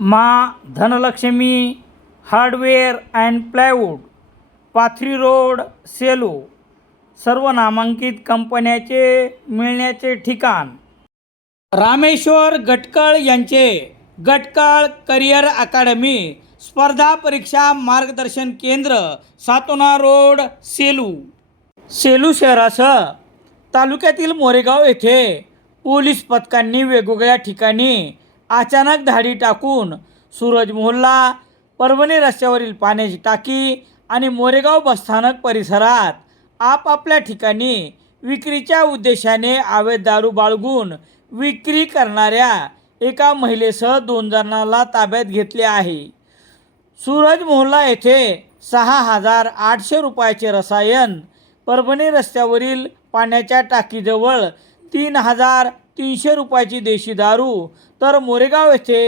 मा Dhanlakshmi hardware and plywood Pathri road Selu सर्व नामांकित कंपन्याचे मिळण्याचे ठिकाण. रामेश्वर गटकळ यांचे गटकळ करिअर अकादमी स्पर्धा परीक्षा मार्गदर्शन केंद्र सातोना रोड सेलू. सेलू शहरासह तालुक्यातील मोरेगाव येथे पोलीस पथकांनी वेगवेगळ्या ठिकाणी अचानक धाडी टाकून सूरज मोहल्ला परभणी रस्त्यावरील पाण्याची टाकी आणि मोरेगाव बसस्थानक परिसरात आपापल्या ठिकाणी विक्रीच्या उद्देशाने अवैध दारू बाळगून विक्री करणाऱ्या एका महिलेसह दोन जणांना ताब्यात घेतले आहे. सूरज मोहल्ला येथे सहा हजार आठशे रुपयाचे रसायन परभणी रस्त्यावरील पाण्याच्या टाकीजवळ तीन हजार तीनशे रुपयाची देशी दारू. तर मोरेगाव येथे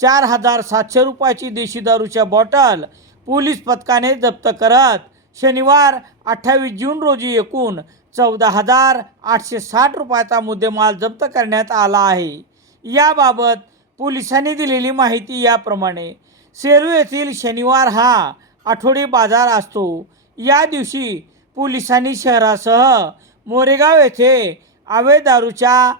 चार हजार सातशे रुपयाची देशी दारूच्या बॉटल पोलीस पथकाने जप्त करत शनिवार अठ्ठावीस जून रोजी एकूण चौदा हजार आठशे साठ रुपयाचा मुद्देमाल जप्त करण्यात आला आहे. याबाबत पोलिसांनी दिलेली माहिती याप्रमाणे सेलू येथील शनिवार हा आठवडी बाजार असतो. या दिवशी पोलिसांनी शहरासह मोरेगाव येथे आवे दारूच्या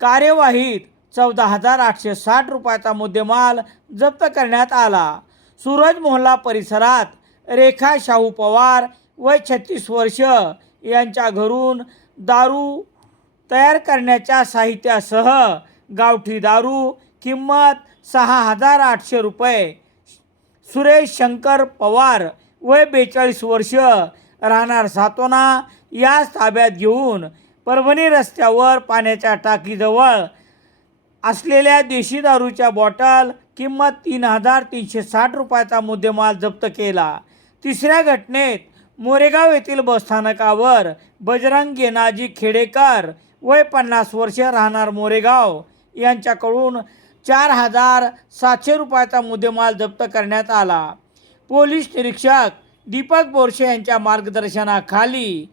कार्यवाहीत चौदा हजार आठशे साठ रुपयाचा मुद्देमाल जप्त करण्यात आला. सूरज मोहल्ला परिसरात रेखा शाहू पवार वय छत्तीस वर्ष यांच्या घरून दारू तयार करण्याच्या साहित्यासह गावठी दारू किंमत सहा हजार आठशे रुपये. सुरेश शंकर पवार वय बेचाळीस वर्ष राहणार सातोना याच ताब्यात घेऊन परभणी रस्त्यावर पाण्याच्या टाकीजवळ असलेल्या देशी दारूच्या बॉटल किंमत तीन हजार तीनशे साठ रुपयाचा मुद्देमाल जप्त केला. तिसऱ्या घटनेत मोरेगाव येथील बसस्थानकावर बजरंग गेनाजी खेडेकर वय पन्नास वर्ष राहणार मोरेगाव यांच्याकडून चार हजार सातशे रुपयाचा मुद्देमाल जप्त करण्यात आला. पोलीस निरीक्षक दीपक बोरशे यांच्या मार्गदर्शनाखाली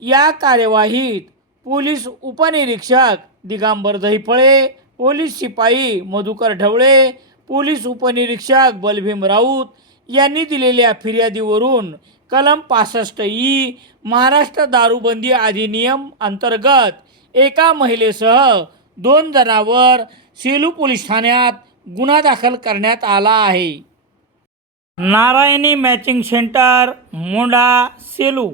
या कार्यवाहीत पोलीस उपनिरीक्षक दिगंबर दहिफळे पोलीस शिपाई मधुकर ढवळे पोलीस उपनिरीक्षक बलभीम राऊत यांनी दिलेल्या फिर्यादीवरून कलम पासष्ट ई महाराष्ट्र दारूबंदी अधिनियम अंतर्गत एका महिलेसह दोन जणांवर सेलू पोलीस ठाण्यात गुन्हा दाखल करण्यात आला आहे. Narayani matching centre Monda Selu